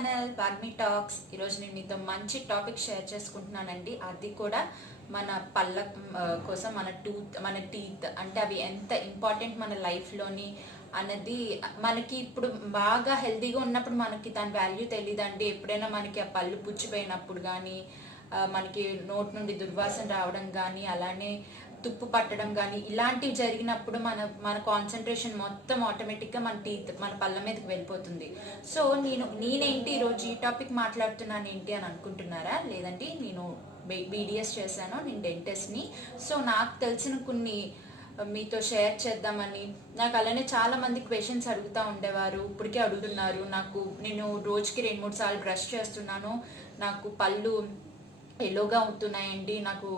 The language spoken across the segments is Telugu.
Channel Vagmi talks. ఈరోజు నేను మీతో మంచి టాపిక్ షేర్ చేసుకుంటున్నానండి. అది కూడా మన పళ్ళ కోసం, మన టీత్ అంటే అవి ఎంత ఇంపార్టెంట్ మన లైఫ్లోని అన్నది. మనకి ఇప్పుడు బాగా హెల్తీగా ఉన్నప్పుడు మనకి దాని వాల్యూ తెలియదండి. ఎప్పుడైనా మనకి ఆ పళ్ళు పుచ్చిపోయినప్పుడు కానీ, మనకి నోటి నుండి దుర్వాసన రావడం కానీ, అలానే తుప్పు పట్టడం కానీ ఇలాంటివి జరిగినప్పుడు మన కాన్సన్ట్రేషన్ మొత్తం ఆటోమేటిక్గా మన పళ్ళ మీదకి వెళ్ళిపోతుంది. సో నేనేంటి ఈరోజు ఈ టాపిక్ మాట్లాడుతున్నాను ఏంటి అని అనుకుంటున్నారా? లేదంటే నేను బీడిఎస్ చేశాను, నేను డెంటిస్ట్ని. సో నాకు తెలిసిన కొన్ని మీతో షేర్ చేద్దామని. నాకు అలానే చాలా మంది క్వశ్చన్స్ అడుగుతూ ఉండేవారు, ఇప్పటికే అడుగుతున్నారు. నేను రోజుకి 2-3 సార్లు బ్రష్ చేస్తున్నాను, నాకు పళ్ళు ఎల్లోగా అవుతున్నాయండి, నాకు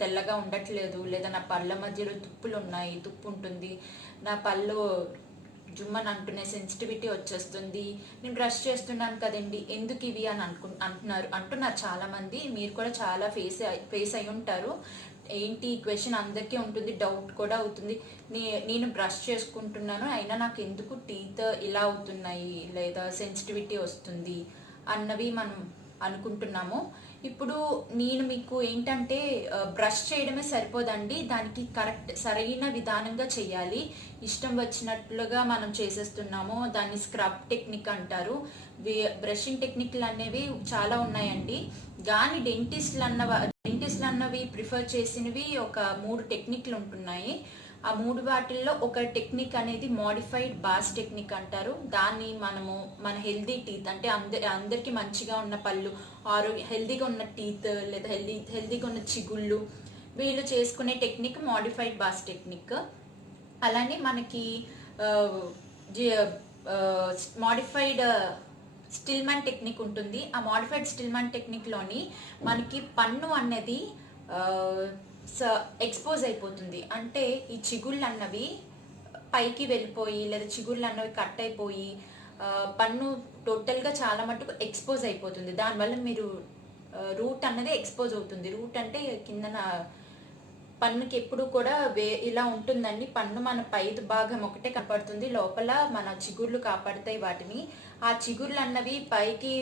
తెల్లగా ఉండట్లేదు, లేదా నా పళ్ళ మధ్యలో తుప్పు ఉంటుంది, నా పళ్ళు జుమ్మని అంటునే సెన్సిటివిటీ వచ్చేస్తుంది, నేను బ్రష్ చేస్తున్నాను కదండి, ఎందుకు ఇవి అని అంటున్నారు చాలామంది. మీరు కూడా చాలా ఫేస్ అయి ఉంటారు. ఏంటి ఈ క్వశ్చన్ అందరికీ ఉంటుంది, డౌట్ కూడా అవుతుంది. నేను బ్రష్ చేసుకుంటున్నాను అయినా నాకు ఎందుకు టీత్ ఇలా అవుతున్నాయి లేదా సెన్సిటివిటీ వస్తుంది అన్నవి మనం అనుకుంటున్నాము. ఇప్పుడు నేను మీకు ఏంటంటే, బ్రష్ చేయడమే సరిపోదండి, దానికి సరైన విధానంగా చేయాలి. ఇష్టం వచ్చినట్లుగా మనం చేసేస్తున్నాము, దాన్ని స్క్రబ్ టెక్నిక్ అంటారు. బ్రషింగ్ టెక్నిక్లు అనేవి చాలా ఉన్నాయండి, కానీ డెంటిస్ట్లు అన్నవి ప్రిఫర్ చేసినవి ఒక 3 టెక్నిక్లు ఉంటున్నాయి. ఆ 3 వాటిల్లో ఒక టెక్నిక్ అనేది మోడిఫైడ్ బాస్ టెక్నిక్ అంటారు. దాన్ని మన హెల్దీ టీత్ అంటే అందరికీ మంచిగా ఉన్న పళ్ళు, హెల్దీగా ఉన్న టీత్ లేదా హెల్దీగా ఉన్న చిగుళ్ళు, వీళ్ళు చేసుకునే టెక్నిక్ మోడిఫైడ్ బాస్ టెక్నిక్. అలానే మనకి మోడిఫైడ్ స్టిల్మన్ టెక్నిక్ ఉంటుంది. ఆ మోడిఫైడ్ స్టిల్మన్ టెక్నిక్లోని మనకి పన్ను అన్నది ఎక్స్పోజ్ అయిపోతుంది. అంటే ఈ చిగుళ్ళు అన్నవి పైకి వెళ్ళిపోయి లేదా చిగుళ్ళు అన్నవి కట్ అయిపోయి పన్ను టోటల్గా చాలా మటుకు ఎక్స్పోజ్ అయిపోతుంది. దానివల్ల మీరు రూట్ అన్నది ఎక్స్పోజ్ అవుతుంది. రూట్ అంటే కిందన పన్నుకి ఎప్పుడు కూడా ఇలా ఉంటుందండి. పన్ను మన పై భాగం ఒకటే కనపడుతుంది, లోపల మన చిగుర్లు కాపాడుతాయి వాటిని. ఆ చిగుర్లు అన్నవి పైకి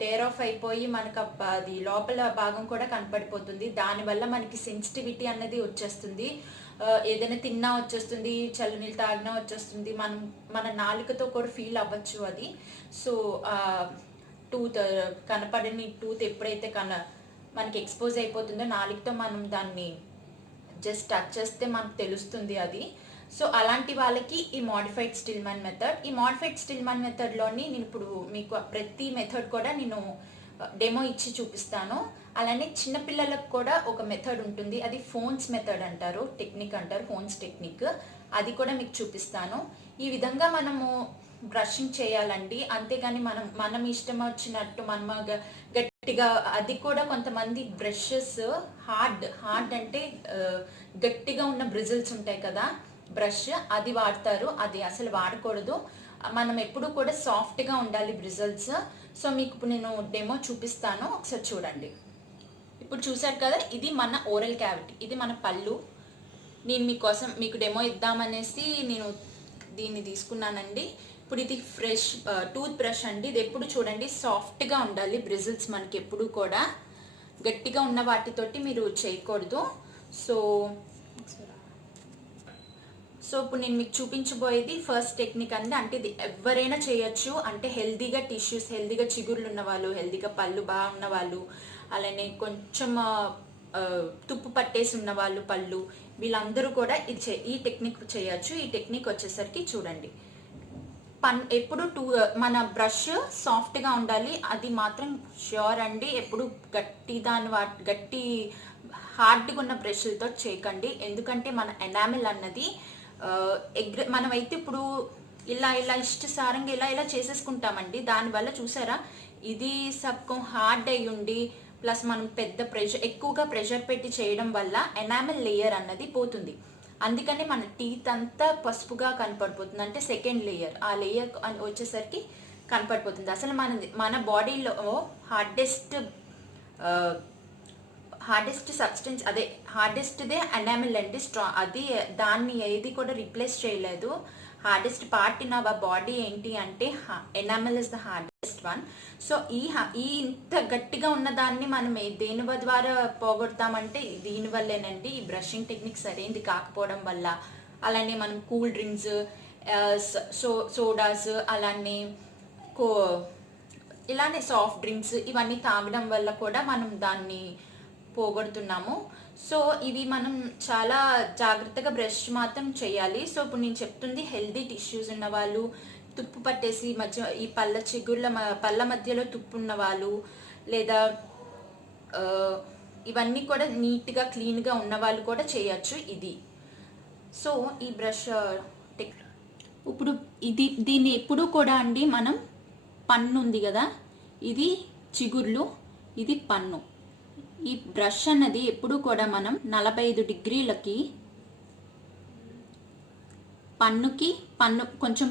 టేర్ ఆఫ్ అయిపోయి మనకు అది లోపల భాగం కూడా కనపడిపోతుంది. దానివల్ల మనకి సెన్సిటివిటీ అన్నది వచ్చేస్తుంది. ఏదైనా తిన్నా వచ్చేస్తుంది, చల్లనీళ్ళు తాగినా వచ్చేస్తుంది, మన నాలుకతో కూడా ఫీల్ అవ్వచ్చు అది. సో కనపడని టూత్ ఎప్పుడైతే మనకి ఎక్స్పోజ్ అయిపోతుందో నాలుకతో మనం దాన్ని జస్ట్ టచ్ చేస్తే మనకు తెలుస్తుంది అది. సో అలాంటి వాళ్ళకి ఈ మోడిఫైడ్ స్టిల్మన్ మెథడ్. ఈ మోడిఫైడ్ స్టిల్మన్ మెథడ్లోని నేను ఇప్పుడు మీకు ప్రతి మెథడ్ కూడా నేను డెమో ఇచ్చి చూపిస్తాను. అలానే చిన్నపిల్లలకు కూడా ఒక మెథడ్ ఉంటుంది, అది ఫోన్స్ మెథడ్ అంటారు, టెక్నిక్ అంటారు, ఫోన్స్ టెక్నిక్. అది కూడా మీకు చూపిస్తాను. ఈ విధంగా మనము బ్రషింగ్ చేయాలండి. అంతేగాని మనం ఇష్టం వచ్చినట్టు గట్టిగా, అది కూడా కొంతమంది బ్రషెస్ హార్డ్ అంటే గట్టిగా ఉన్న బ్రిజిల్స్ ఉంటాయి కదా, బ్రష్ అది వాడతారు. అది అసలు వాడకూడదు. మనం ఎప్పుడు కూడా సాఫ్ట్గా ఉండాలి బ్రిజిల్స్. సో మీకు ఇప్పుడు నేను డెమో చూపిస్తాను, ఒకసారి చూడండి. ఇప్పుడు చూసారు కదా, ఇది మన ఓరల్ క్యావిటీ, ఇది మన పళ్ళు. నేను మీకు డెమో ఇద్దామనేసి నేను దీన్ని తీసుకున్నానండి. ఇప్పుడు ఇది ఫ్రెష్ టూత్ బ్రష్ అండి. ఇది ఎప్పుడు చూడండి సాఫ్ట్గా ఉండాలి బ్రిజిల్స్, మనకి ఎప్పుడు కూడా గట్టిగా ఉన్న వాటితోటి మీరు చేయకూడదు. సో ఇప్పుడు నేను మీకు చూపించబోయేది ఫస్ట్ టెక్నిక్ అండి. అంటే ఇది ఎవరైనా చేయొచ్చు. అంటే హెల్దీగా టిష్యూస్, హెల్దీగా చిగుర్లు ఉన్నవాళ్ళు, హెల్దీగా పళ్ళు బాగా ఉన్నవాళ్ళు, అలానే కొంచెం తుప్పు పట్టేసి ఉన్న వాళ్ళు పళ్ళు, వీళ్ళందరూ కూడా ఈ టెక్నిక్ చేయొచ్చు. ఈ టెక్నిక్ వచ్చేసరికి చూడండి, ఎప్పుడు మన బ్రష్ సాఫ్ట్గా ఉండాలి, అది మాత్రం ష్యూర్ అండి. ఎప్పుడు గట్టి హార్డ్గా ఉన్న బ్రష్లతో చేయకండి. ఎందుకంటే మన ఎనామిల్ అన్నది మనమైతే ఇప్పుడు ఇలా ఇష్టసారంగా ఇలా చేసేసుకుంటామండి. దానివల్ల చూసారా, ఇది సబ్కం హార్డ్ అయ్యి ఉండి ప్లస్ మనం ఎక్కువగా ప్రెషర్ పెట్టి చేయడం వల్ల ఎనామిల్ లేయర్ అన్నది పోతుంది. అందుకని మన టీత్ అంతా పసుపుగా కనపడిపోతుంది. అంటే సెకండ్ లేయర్, ఆ లేయర్ వచ్చేసరికి కనపడిపోతుంది. అసలు మన బాడీలో హార్డెస్ట్ సబ్స్టెన్స్, హార్డెస్ట్దే ఎనామిల్ అండి. అది దాన్ని ఏది కూడా రీప్లేస్ చేయలేదు. Hardest part in our body ఏంటి అంటే enamel is the hardest one. So ఈ ఇంత గట్టిగా ఉన్న దాన్ని మనం దేని ద్వారా పోగొడతామంటే దీనివల్లేనండి. ఈ బ్రషింగ్ టెక్నిక్ సరైనది కాకపోవడం వల్ల, అలానే మనం కూల్ డ్రింక్స్, సోడాస్, అలానే ఇలానే సాఫ్ట్ డ్రింక్స్ ఇవన్నీ తాగడం వల్ల కూడా మనం దాన్ని పోగొడుతున్నాము. సో ఇవి మనం చాలా జాగ్రత్తగా బ్రష్ మాత్రం చేయాలి. సో ఇప్పుడు నేను చెప్తుంది హెల్దీ టిష్యూస్ ఉన్న వాళ్ళు, తుప్పు పట్టేసి ఈ పళ్ళ మధ్యలో తుప్పు ఉన్న వాళ్ళు, లేదా ఇవన్నీ కూడా నీట్గా క్లీన్గా ఉన్న వాళ్ళు కూడా చేయొచ్చు ఇది. సో ఈ బ్రష్ ఇప్పుడు దీన్ని ఎప్పుడు కూడా అండి మనం పన్ను ఉంది కదా, ఇది చిగుర్లు, ఇది పన్ను. ఈ బ్రష్ అన్నది ఎప్పుడు కూడా మనం 45 డిగ్రీలకి పన్ను కొంచెం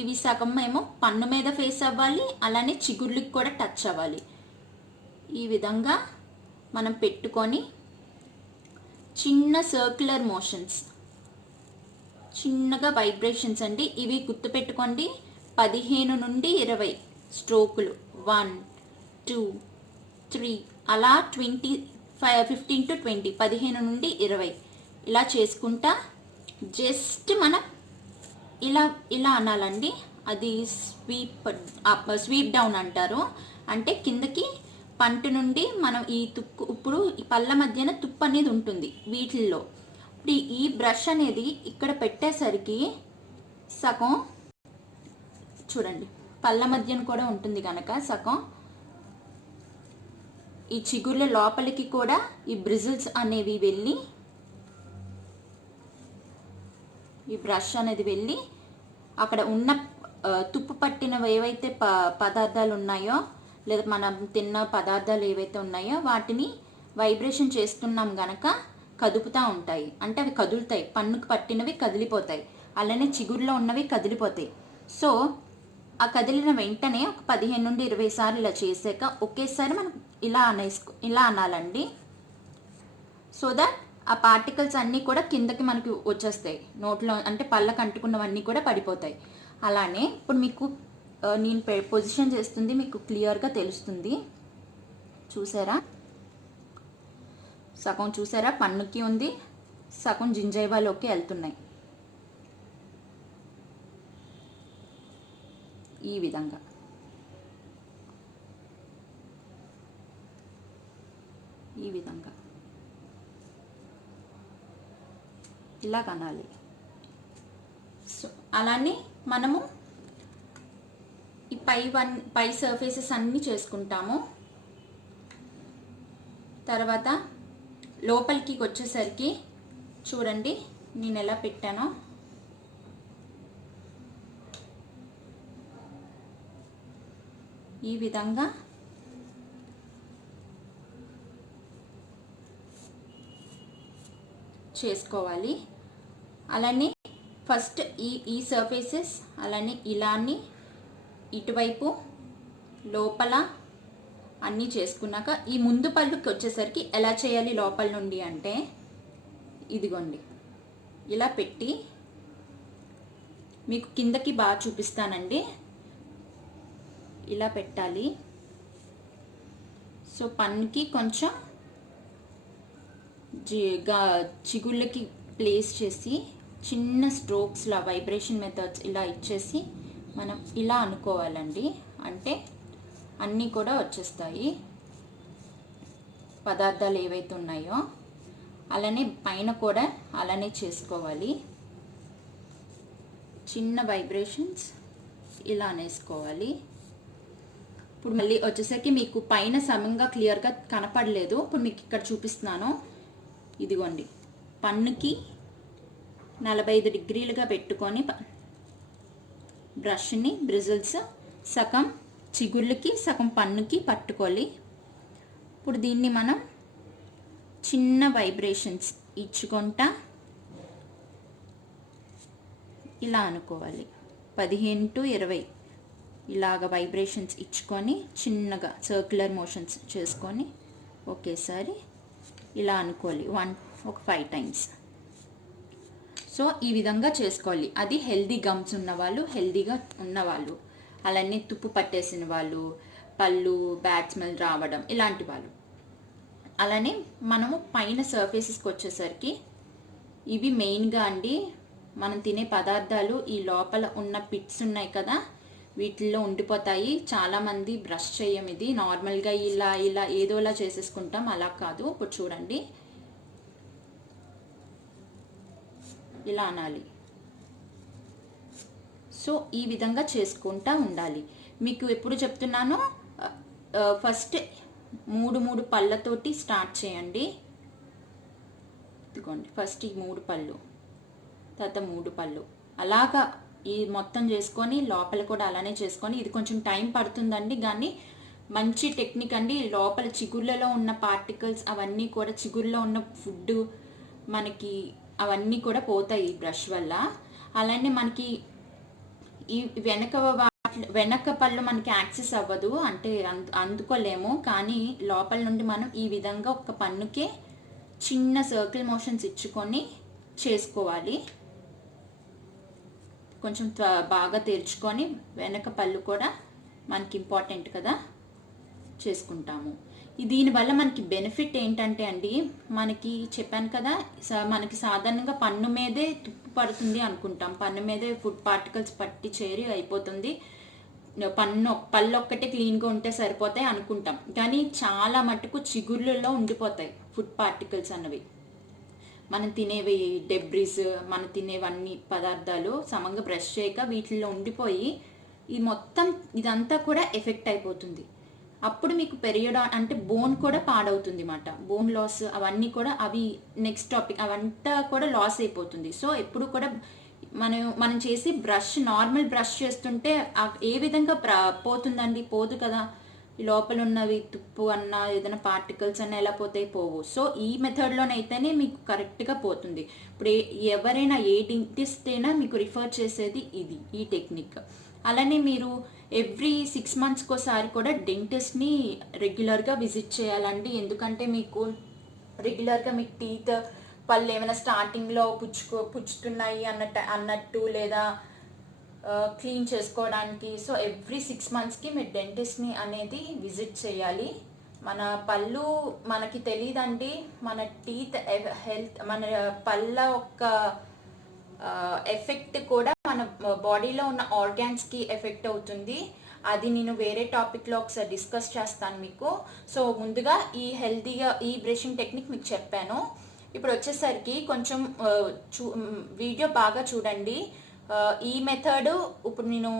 ఇవి సగం ఏమో పన్ను మీద ఫేస్ అవ్వాలి, అలానే చిగుర్లకి కూడా టచ్ అవ్వాలి. ఈ విధంగా మనం పెట్టుకొని చిన్న సర్క్యులర్ మోషన్స్, చిన్నగా వైబ్రేషన్స్ అండి. ఇవి గుర్తుపెట్టుకోండి, 15 నుండి 20 స్ట్రోకులు, 1 2 3 అలా 15 to 20, 15 నుండి 20 ఇలా చేసుకుంటా జస్ట్ మనం ఇలా అనాలండి. అది స్వీప్ డౌన్ అంటారు. అంటే కిందకి పంట నుండి మనం ఈ ఇప్పుడు ఈ పళ్ళ మధ్యన తుప్పు అనేది ఉంటుంది వీటిల్లో. ఇప్పుడు ఈ బ్రష్ అనేది ఇక్కడ పెట్టేసరికి సగం చూడండి పళ్ళ మధ్యన కూడా ఉంటుంది కనుక సగం ఈ చిగుర్ల లోపలికి కూడా ఈ బ్రిజిల్స్ అనేవి వెళ్ళి, ఈ బ్రష్ అనేది వెళ్ళి అక్కడ ఉన్న తుప్పు పట్టినవి ఏవైతే పదార్థాలు ఉన్నాయో, లేదా మనం తిన్న పదార్థాలు ఏవైతే ఉన్నాయో వాటిని వైబ్రేషన్ చేస్తున్నాం గనక కదుపుతూ ఉంటాయి. అంటే అవి కదులుతాయి, పన్నుకు పట్టినవి కదిలిపోతాయి, అలానే చిగురులో ఉన్నవి కదిలిపోతాయి. సో ఆ కదిలిన వెంటనే ఒక 15 నుండి 20 సార్లు ఇలా చేసాక ఒకేసారి మనం ఇలా అనాలండి. సో దట్ ఆ పార్టికల్స్ అన్నీ కూడా కిందకి మనకి వచ్చేస్తాయి, నోట్లో అంటే పళ్ళకు అంటుకున్నవన్నీ కూడా పడిపోతాయి. అలానే ఇప్పుడు మీకు నేను పొజిషన్ చేస్తుంది మీకు క్లియర్గా తెలుస్తుంది. చూసారా, సగం చూసారా పన్నుకి ఉంది, సగం జింజైవాలోకి వెళ్తున్నాయి. ఈ విధంగా ఇలా కనాలి. సో అలానే మనము ఈ పై సర్ఫేసెస్ అన్నీ చేసుకుంటాము. తర్వాత లోపలికి వచ్చేసరికి చూడండి నేను ఎలా పెట్టానో. ఈ విధంగా చేసుకోవాలి. అలానే ఫస్ట్ ఈ సర్ఫేసెస్ అలానే ఇలాని ఇటువైపు లోపల అన్నీ చేసుకున్నాక ఈ ముందు పళ్ళుకి వచ్చేసరికి ఎలా చేయాలి లోపల నుండి అంటే, ఇదిగోండి ఇలా పెట్టి మీకు కిందకి బాగా చూపిస్తానండి. ఇలా పెట్టాలి. సో పన్నుకి కొంచెం చిగుళ్ళకి ప్లేస్ చేసి చిన్న స్ట్రోక్స్లా వైబ్రేషన్ మెథడ్స్ ఇలా ఇచ్చేసి మనం ఇలా అనుకోవాలండి. అంటే అన్నీ కూడా వచ్చేస్తాయి పదార్థాలు ఏవైతే ఉన్నాయో. అలానే పైన కూడా అలానే చేసుకోవాలి. చిన్న వైబ్రేషన్స్ ఇలా అనేసుకోవాలి. ఇప్పుడు మళ్ళీ వచ్చేసరికి మీకు పైన సమంగా క్లియర్గా కనపడలేదు, ఇప్పుడు మీకు ఇక్కడ చూపిస్తున్నాను. ఇదిగోండి పన్నుకి 45 డిగ్రీలుగా పెట్టుకొని బ్రష్ని బ్రిజిల్స్ సగం చిగుళ్ళకి సగం పన్నుకి పట్టుకోవాలి. ఇప్పుడు దీన్ని మనం చిన్న వైబ్రేషన్స్ ఇచ్చుకుంటా ఇలా అనుకోవాలి. 15 to 20 ఇలాగ వైబ్రేషన్స్ ఇచ్చుకొని చిన్నగా సర్క్యులర్ మోషన్స్ చేసుకొని ఒకేసారి ఇలా అనుకోవాలి. ఒక 5 times. సో ఈ విధంగా చేసుకోవాలి. అది హెల్దీ గమ్స్ ఉన్నవాళ్ళు, హెల్దీగా ఉన్నవాళ్ళు, అలానే తుప్పు పట్టేసిన వాళ్ళు, పళ్ళు బ్యాడ్ స్మెల్ రావడం ఇలాంటి వాళ్ళు. అలానే మనము పైన సర్ఫేసెస్కి వచ్చేసరికి ఇవి మెయిన్గా అండి మనం తినే పదార్థాలు ఈ లోపల ఉన్న పిట్స్ ఉన్నాయి కదా వీటిల్లో ఉండిపోతాయి. చాలామంది బ్రష్ చేయం, ఇది నార్మల్గా ఇలా ఇలా ఏదోలా చేసేసుకుంటాం, అలా కాదు. ఇప్పుడు చూడండి ఇలా అనాలి. సో ఈ విధంగా చేసుకుంటూ ఉండాలి. మీకు ఎప్పుడు చెప్తున్నానో ఫస్ట్ మూడు పళ్ళతోటి స్టార్ట్ చేయండి. ఇదిగోండి ఫస్ట్ ఈ 3 పళ్ళు, తర్వాత 3 పళ్ళు, అలాగా ఈ మొత్తం చేసుకొని లోపల కూడా అలానే చేసుకొని, ఇది కొంచెం టైం పడుతుందండి కానీ మంచి టెక్నిక్ అండి. లోపల చిగుర్లలో ఉన్న పార్టికల్స్ అవన్నీ కూడా, చిగుర్లో ఉన్న ఫుడ్ మనకి అవన్నీ కూడా పోతాయి ఈ బ్రష్ వల్ల. అలానే మనకి ఈ వెనక పళ్ళు మనకి యాక్సెస్ అవ్వదు, అంటే అందుకోలేము. కానీ లోపల నుండి మనం ఈ విధంగా ఒక పన్నుకే చిన్న సర్కిల్ మోషన్స్ ఇచ్చుకొని చేసుకోవాలి. కొంచెం బాగా తెరుచుకొని వెనక పళ్ళు కూడా మనకి ఇంపార్టెంట్ కదా చేసుకుంటాము. దీనివల్ల మనకి బెనిఫిట్ ఏంటంటే అండి, మనకి చెప్పాను కదా మనకి సాధారణంగా పన్ను మీదే తుప్పు పడుతుంది అనుకుంటాం, పన్ను మీదే ఫుడ్ పార్టికల్స్ పట్టి చేరి అయిపోతుంది, పళ్ళు ఒక్కటే క్లీన్గా ఉంటే సరిపోతాయి అనుకుంటాం. కానీ చాలా మటుకు చిగుర్లలో ఉండిపోతాయి ఫుడ్ పార్టికల్స్ అన్నవి. మనం తినేవి డెబ్రిస్, మనం తినేవన్నీ పదార్థాలు సమంగా బ్రష్ చేయక వీటిల్లో ఉండిపోయి ఈ మొత్తం ఇదంతా కూడా ఎఫెక్ట్ అయిపోతుంది. అప్పుడు మీకు అంటే బోన్ కూడా పాడవుతుంది అన్నమాట. బోన్ లాస్ అవన్నీ కూడా, అవి నెక్స్ట్ టాపిక్, అవంతా కూడా లాస్ అయిపోతుంది. సో ఎప్పుడు కూడా మనం చేసి బ్రష్, నార్మల్ బ్రష్ చేస్తుంటే ఏ విధంగా పోతుందండి? పోదు కదా. లోపల ఉన్నవి తుప్పు అన్న ఏదైనా పార్టికల్స్ అన్న ఎలా పోతాయి? పోవు. సో ఈ మెథడ్లోనైతేనే మీకు కరెక్ట్గా పోతుంది. ఇప్పుడు ఎవరైనా ఏ డెంటిస్ట్ అయినా మీకు రిఫర్ చేసేది ఇది, ఈ టెక్నిక్. అలానే మీరు ఎవ్రీ 6 months ఒకసారి కూడా డెంటిస్ట్ని రెగ్యులర్గా విజిట్ చేయాలండి. ఎందుకంటే మీకు రెగ్యులర్గా మీకు టీత్ పళ్ళు ఏమైనా స్టార్టింగ్లో పుచ్చుతున్నాయి అన్నట్టు లేదా క్లీన్ చేసుకోవడానికి. సో ఎవ్రీ 6 monthsకి మీరు డెంటిస్ట్ని అనేది విజిట్ చేయాలి. మన పళ్ళు మనకి తెలియదండి, మన టీత్ హెల్త్, మన పళ్ళ యొక్క ఎఫెక్ట్ కూడా మన బాడీలో ఉన్న ఆర్గాన్స్కి ఎఫెక్ట్ అవుతుంది. అది నేను వేరే టాపిక్లో ఒకసారి డిస్కస్ చేస్తాను మీకు. సో ముందుగా ఈ హెల్తీగా ఈ బ్రషింగ్ టెక్నిక్ మీకు చెప్పాను. ఇప్పుడు వచ్చేసరికి కొంచెం వీడియో బాగా చూడండి. ఈ మెథడ్ ఇప్పుడు నేను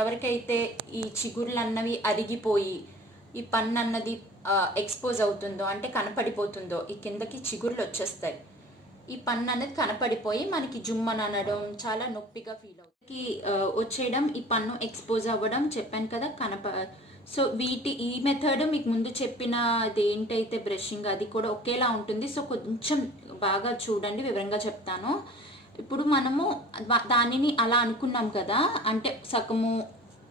ఎవరికైతే ఈ చిగుర్లు అన్నవి అరిగిపోయి ఈ పన్ను అన్నది ఎక్స్పోజ్ అవుతుందో, అంటే కనపడిపోతుందో, ఈ కిందకి చిగుర్లు వచ్చేస్తాయి, ఈ పన్ను అనేది కనపడిపోయి మనకి జుమ్మని అనడం, చాలా నొప్పిగా ఫీల్ అవుతుంది, వచ్చేయడం, ఈ పన్ను ఎక్స్పోజ్ అవ్వడం చెప్పాను కదా సో ఈ మెథడ్ మీకు ముందు చెప్పిన అది ఏంటైతే బ్రషింగ్ అది కూడా ఒకేలా ఉంటుంది. సో కొంచెం బాగా చూడండి, వివరంగా చెప్తాను. ఇప్పుడు మనము దానిని అలా అనుకున్నాం కదా, అంటే సగము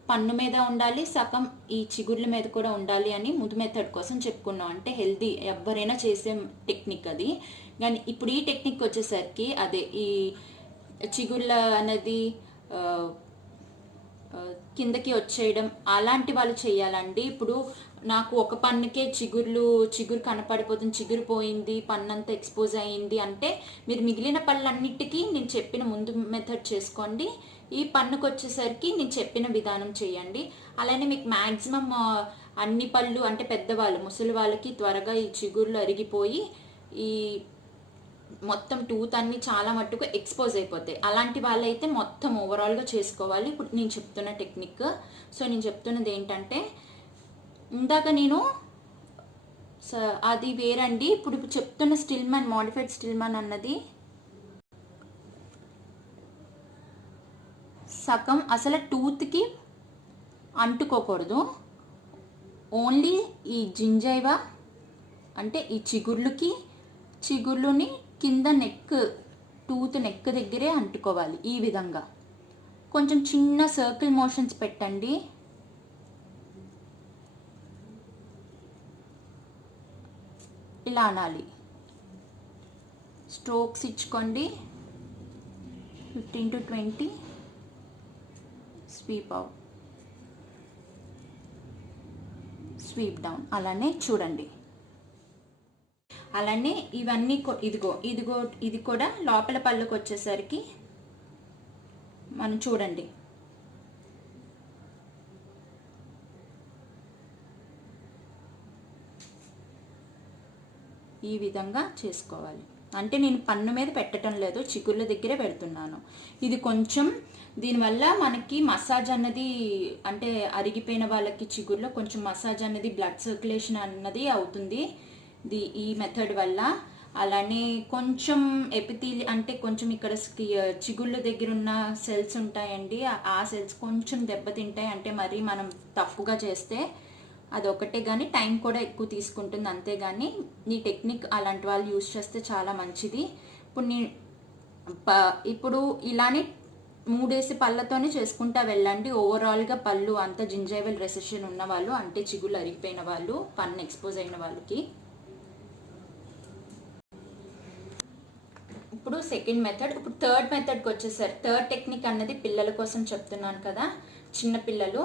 పన్ను మీద ఉండాలి, సగం ఈ చిగుర్ల మీద కూడా ఉండాలి అని ముందు మెథడ్ కోసం చెప్పుకున్నాం. అంటే హెల్దీ ఎవరైనా చేసే టెక్నిక్ అది. కానీ ఇప్పుడు ఈ టెక్నిక్ వచ్చేసరికి అదే ఈ చిగుర్ల అనేది కిందకి వచ్చేయడం అలాంటి వాళ్ళు చేయాలండి. ఇప్పుడు నాకు ఒక పన్నుకే చిగురు కనపడిపోతుంది, చిగురు పోయింది, పన్నంతా ఎక్స్పోజ్ అయ్యింది అంటే మీరు మిగిలిన పళ్ళన్నిటికీ నేను చెప్పిన ముందు మెథడ్ చేసుకోండి. ఈ పన్నుకు వచ్చేసరికి నేను చెప్పిన విధానం చేయండి. అలానే మీకు మ్యాక్సిమం అన్ని పళ్ళు అంటే పెద్దవాళ్ళు, ముసలి వాళ్ళకి త్వరగా ఈ చిగుర్లు అరిగిపోయి ఈ మొత్తం టూత్ అన్ని చాలా మట్టుకు ఎక్స్పోజ్ అయిపోతాయి. అలాంటి వాళ్ళైతే మొత్తం ఓవరాల్గా చేసుకోవాలి. ఇప్పుడు నేను చెప్తున్న టెక్నిక్. సో నేను చెప్తున్నది ఏంటంటే, ఇందాక నేను అది వేరండి, ఇప్పుడు చెప్తున్న స్టిల్మన్, మోడిఫైడ్ స్టిల్మన్ అన్నది సగం అసలు టూత్కి అంటుకోకూడదు. ఓన్లీ ఈ జింజైవా అంటే ఈ చిగుర్లుని కింద టూత్ నెక్ దగ్గరే అంటుకోవాలి. ఈ విధంగా కొంచెం చిన్న సర్కిల్ మోషన్స్ పెట్టండి. ఇలా అనాలి. స్ట్రోక్స్ ఇచ్చుకోండి. 15 to 20 sweep out, sweep down. అలానే చూడండి. అలానే ఇవన్నీ ఇదిగో ఇది కూడా లోపల పళ్ళకు వచ్చేసరికి మనం చూడండి. ఈ విధంగా చేసుకోవాలి. అంటే నేను పన్ను మీద పెట్టడం లేదు, చిగుళ్ళ దగ్గరే పెడుతున్నాను. ఇది కొంచెం దీనివల్ల మనకి మసాజ్ అన్నది, అంటే అరిగిపోయిన వాళ్ళకి చిగుళ్ళలో కొంచెం మసాజ్ అన్నది, బ్లడ్ సర్క్యులేషన్ అన్నది అవుతుంది ఈ మెథడ్ వల్ల. అలానే కొంచెం ఎపిథీలి అంటే కొంచెం ఇక్కడ చిగుళ్ళ దగ్గర ఉన్న సెల్స్ ఉంటాయండి, ఆ సెల్స్ కొంచెం దెబ్బతింటాయి. అంటే మరీ మనం తప్పుగా చేస్తే అదొకటే, కానీ టైం కూడా ఎక్కువ తీసుకుంటుంది. అంతేగాని ఈ టెక్నిక్ అలాంటి వాళ్ళు యూజ్ చేస్తే చాలా మంచిది. ఇప్పుడు ఇలానే 3 పళ్ళతోనే చేసుకుంటా వెళ్ళండి. ఓవరాల్గా పళ్ళు అంత జింజైవల్ రెసెషన్ ఉన్న వాళ్ళు, అంటే చిగుళ్ళు అరిగిపోయిన వాళ్ళు, పన్ను ఎక్స్పోజ్ అయిన వాళ్ళకి. ఇప్పుడు సెకండ్ మెథడ్. ఇప్పుడు థర్డ్ మెథడ్కి వచ్చేసరి థర్డ్ టెక్నిక్ అన్నది పిల్లల కోసం చెప్తున్నాను కదా, చిన్నపిల్లలు.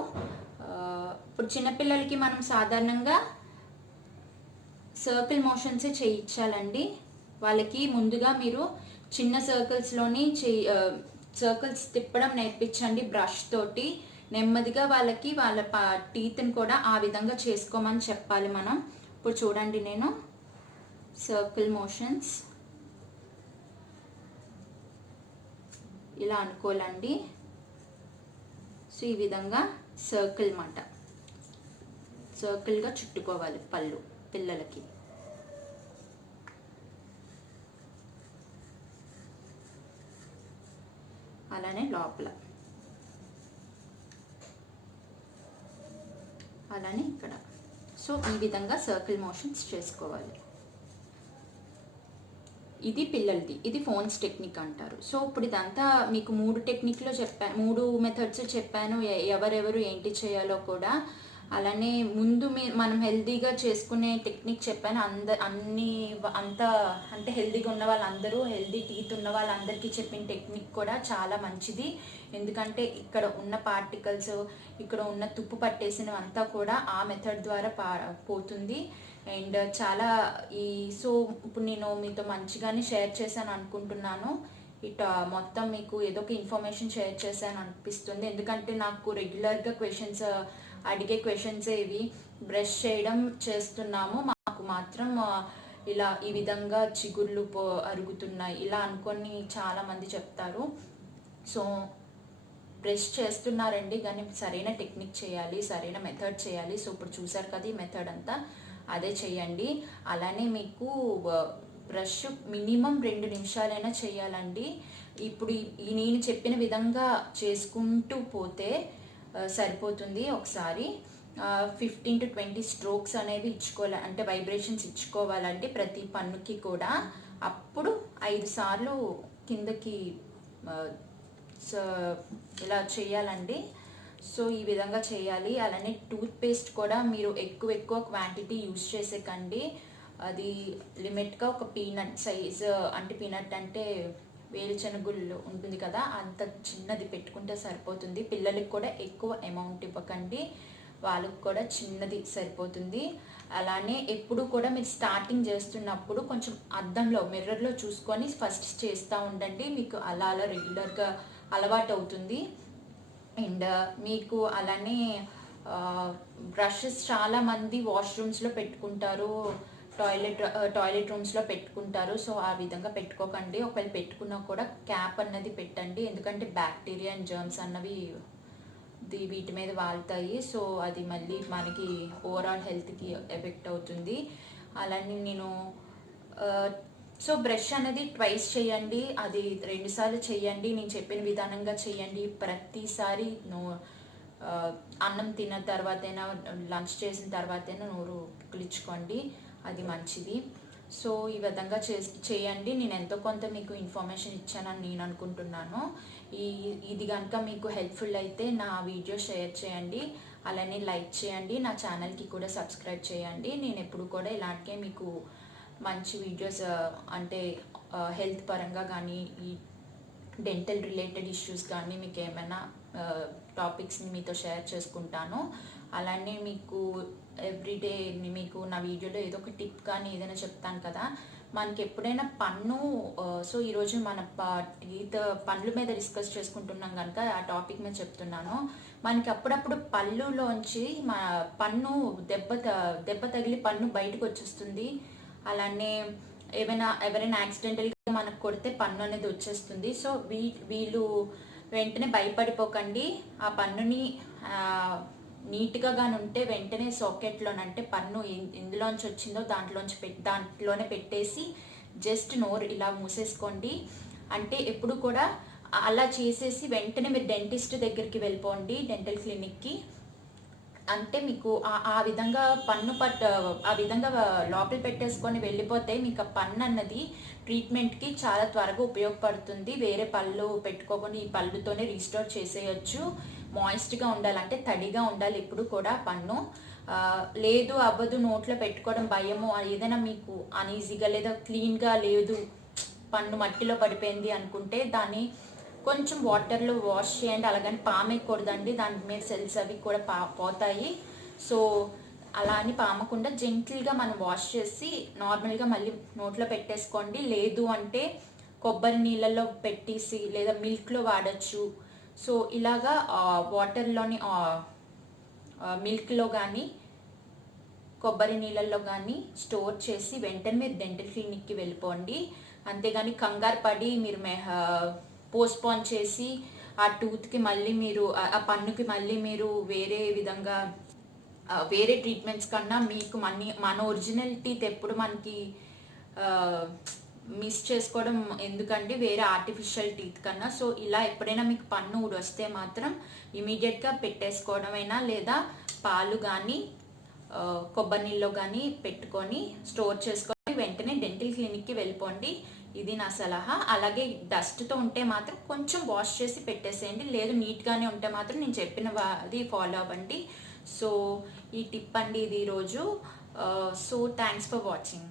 ఇప్పుడు చిన్నపిల్లలకి మనం సాధారణంగా సర్కిల్ మోషన్సే చేయించాలండి. వాళ్ళకి ముందుగా మీరు చిన్న సర్కిల్స్లోని సర్కిల్స్ తిప్పడం నేర్పించండి బ్రష్ తోటి. నెమ్మదిగా వాళ్ళకి వాళ్ళ టీత్ని కూడా ఆ విధంగా చేసుకోమని చెప్పాలి మనం. ఇప్పుడు చూడండి, నేను సర్కిల్ మోషన్స్ ఇలా అనుకోవాలండి. సో ఈ విధంగా సర్కిల్ మాట, సర్కిల్గా చుట్టుకోవాలి పళ్ళు పిల్లలకి. అలానే లోపల, అలానే ఇక్కడ. సో ఈ విధంగా సర్కిల్ మోషన్స్ చేసుకోవాలి. ఇది పిల్లలది, ఇది ఫోన్స్ టెక్నిక్ అంటారు. సో ఇప్పుడు ఇదంతా మీకు 3 టెక్నిక్లో చెప్పాను, 3 మెథడ్స్ చెప్పాను, ఎవరెవరు ఏంటి చేయాలో కూడా. అలానే ముందు మనం హెల్తీగా చేసుకునే టెక్నిక్ చెప్పాను. అంతా అంటే హెల్తీగా ఉన్న వాళ్ళందరూ, హెల్తీ టీత్ ఉన్న వాళ్ళందరికీ చెప్పిన టెక్నిక్ కూడా చాలా మంచిది. ఎందుకంటే ఇక్కడ ఉన్న పార్టికల్స్, ఇక్కడ ఉన్న తుప్పు పట్టేసినవంతా కూడా ఆ మెథడ్ ద్వారా పోతుంది. అండ్ చాలా సో ఇప్పుడు నేను మీతో మంచిగానే షేర్ చేశాను అనుకుంటున్నాను. మొత్తం మీకు ఏదో ఒక ఇన్ఫర్మేషన్ షేర్ చేశాను అనిపిస్తుంది. ఎందుకంటే నాకు రెగ్యులర్గా అడిగే క్వశ్చన్స్ ఇవి. బ్రష్ చేయడం చేస్తున్నాము, మాకు మాత్రం ఇలా ఈ విధంగా చిగుళ్ళు అరుగుతున్నాయి ఇలా అనుకొని చాలామంది చెప్తారు. సో బ్రష్ చేస్తున్నారండి, కానీ సరైన టెక్నిక్ చేయాలి, సరైన మెథడ్ చేయాలి. సో ఇప్పుడు చూసారు కదా, ఈ మెథడ్ అంతా అదే చేయండి. అలానే మీకు బ్రష్ మినిమం 2 నిమిషాలైనా చేయాలండి. ఇప్పుడు నేను చెప్పిన విధంగా చేసుకుంటూ పోతే సరిపోతుంది. ఒకసారి 15 to 20 స్ట్రోక్స్ అనేవి ఇచ్చుకోవాలి, అంటే వైబ్రేషన్స్ ఇచ్చుకోవాలంటే ప్రతి పన్నుకి కూడా. అప్పుడు 5 సార్లు కిందకి ఇలా చేయాలండి. సో ఈ విధంగా చేయాలి. అలానే టూత్పేస్ట్ కూడా మీరు ఎక్కువ క్వాంటిటీ యూజ్ చేసేకండి. అది లిమిట్గా ఒక పీనట్ సైజ్, అంటే పీనట్ అంటే వేరుశనగుళ్ళు ఉంటుంది కదా, అంత చిన్నది పెట్టుకుంటే సరిపోతుంది. పిల్లలకి కూడా ఎక్కువ అమౌంట్ ఇవ్వకండి, వాళ్ళకి కూడా చిన్నది సరిపోతుంది. అలానే ఎప్పుడు కూడా మీరు స్టార్టింగ్ చేస్తున్నప్పుడు కొంచెం అద్దంలో, మిర్రర్లో చూసుకొని ఫస్ట్ చేస్తూ ఉండండి. మీకు అలా రెగ్యులర్గా అలవాటు అవుతుంది. అండ్ మీకు అలానే బ్రషెస్ చాలామంది వాష్రూమ్స్లో పెట్టుకుంటారు, టాయిలెట్ రూమ్స్లో పెట్టుకుంటారు. సో ఆ విధంగా పెట్టుకోకండి. ఒకవేళ పెట్టుకున్నా కూడా క్యాప్ అన్నది పెట్టండి, ఎందుకంటే బ్యాక్టీరియా అండ్ జర్మ్స్ అన్నవి వీటి మీద వాళ్తాయి. సో అది మళ్ళీ మనకి ఓవరాల్ హెల్త్కి ఎఫెక్ట్ అవుతుంది. అలానే నేను సో బ్రష్ అనేది ట్వైస్ చేయండి, అది 2 సార్లు చేయండి. నేను చెప్పిన విధానంగా చేయండి. ప్రతిసారి అన్నం తిన్న తర్వాతైనా, లంచ్ చేసిన తర్వాతైనా నోరు పుక్కిలించుకోండి, అది మంచిది. సో ఈ విధంగా చేయండి. నేను ఎంతో కొంత మీకు ఇన్ఫర్మేషన్ ఇచ్చానని నేను అనుకుంటున్నాను. ఇది కనుక మీకు హెల్ప్ఫుల్ అయితే నా వీడియో షేర్ చేయండి, అలానే లైక్ చేయండి, నా ఛానల్కి కూడా సబ్స్క్రైబ్ చేయండి. నేను ఎప్పుడు కూడా ఇలాంటికే మీకు మంచి వీడియోస్, అంటే హెల్త్ పరంగా కానీ, ఈ డెంటల్ రిలేటెడ్ ఇష్యూస్ కానీ మీకు ఏమైనా టాపిక్స్ని మీతో షేర్ చేసుకుంటాను. అలానే మీకు ఎవ్రీడే మీకు నా వీడియోలో ఏదో ఒక టిప్ కానీ ఏదైనా చెప్తాను కదా. మనకి ఎప్పుడైనా పన్ను సో ఈరోజు మన టీత్ పళ్ళు మీద డిస్కస్ చేసుకుంటున్నాం కనుక ఆ టాపిక్ మీద చెప్తున్నాను. మనకి అప్పుడప్పుడు పళ్ళులోంచి మన పన్ను దెబ్బ తగిలి పన్ను బయటకు వచ్చేస్తుంది. అలానే ఎవరైనా యాక్సిడెంటల్గా మనకు కొడితే పన్ను అనేది వచ్చేస్తుంది. సో వీళ్ళు వెంటనే భయపడిపోకండి. ఆ పన్నుని నీట్గా కానీ ఉంటే వెంటనే సాకెట్లోనంటే పన్ను ఇందులోంచి వచ్చిందో దాంట్లోనే పెట్టేసి జస్ట్ నోరు ఇలా మూసేసుకోండి. అంటే ఎప్పుడు కూడా అలా చేసేసి వెంటనే మీరు డెంటిస్ట్ దగ్గరికి వెళ్ళిపోండి, డెంటల్ క్లినిక్కి. అంటే మీకు ఆ విధంగా ఆ విధంగా లోపల పెట్టేసుకొని వెళ్ళిపోతే మీకు ఆ పన్ను అన్నది ట్రీట్మెంట్కి చాలా త్వరగా ఉపయోగపడుతుంది. వేరే పళ్ళు పెట్టుకోకుండా ఈ పళ్ళుతోనే రీస్టోర్ చేసేయచ్చు. మాయిస్ట్గా ఉండాలంటే తడిగా ఉండాలి ఎప్పుడు కూడా పన్ను. లేదు అవ్వదు, నోట్లో పెట్టుకోవడం భయము, ఏదైనా మీకు అనీజీగా లేదా క్లీన్గా లేదు, పన్ను మట్టిలో పడిపోయింది అనుకుంటే దాన్ని కొంచెం వాటర్లో వాష్ చేయండి. అలాగని పామేయకూడదండి, దాని మీద సెల్స్ అవి కూడా పోతాయి. సో అలా అని పామకుండా జెంటిల్గా మనం వాష్ చేసి నార్మల్గా మళ్ళీ నోట్లో పెట్టేసుకోండి. లేదు అంటే కొబ్బరి నీళ్ళల్లో పెట్టేసి లేదా మిల్క్లో వాడచ్చు. సో ఇలాగా వాటర్లోని మిల్క్లో కానీ కొబ్బరి నీళ్ళల్లో కానీ స్టోర్ చేసి వెంటనే మీరు డెంటల్ క్లినిక్కి వెళ్ళిపోండి. అంతేగాని కంగారు పడి మీరు పోస్ట్పోన్ చేసి ఆ టూత్కి మళ్ళీ మీరు ఆ పన్నుకి మళ్ళీ మీరు వేరే విధంగా వేరే ట్రీట్మెంట్స్ కన్నా మీకు మన ఒరిజినల్ టీత్ ఎప్పుడు మనకి మిస్ చేసుకోవడం ఎందుకండి వేరే ఆర్టిఫిషియల్ టీత్ కన్నా. సో ఇలా ఎప్పుడైనా మీకు పన్ను ఊడి వస్తే మాత్రం ఇమీడియట్గా పెట్టేసుకోవడమైనా లేదా పాలు కానీ కొబ్బరి నీళ్ళలో కానీ పెట్టుకొని స్టోర్ చేసుకొని వెంటనే డెంటల్ క్లినిక్కి వెళ్ళిపోండి. ఇది నా సలహా. అలాగే డస్ట్తో ఉంటే మాత్రం కొంచెం వాష్ చేసి పెట్టేసేయండి. లేదు నీట్గానే ఉంటే మాత్రం నేను చెప్పిన అది ఫాలో అవ్వండి. సో ఈ టిప్ అండి ఇది ఈరోజు. So thanks for watching.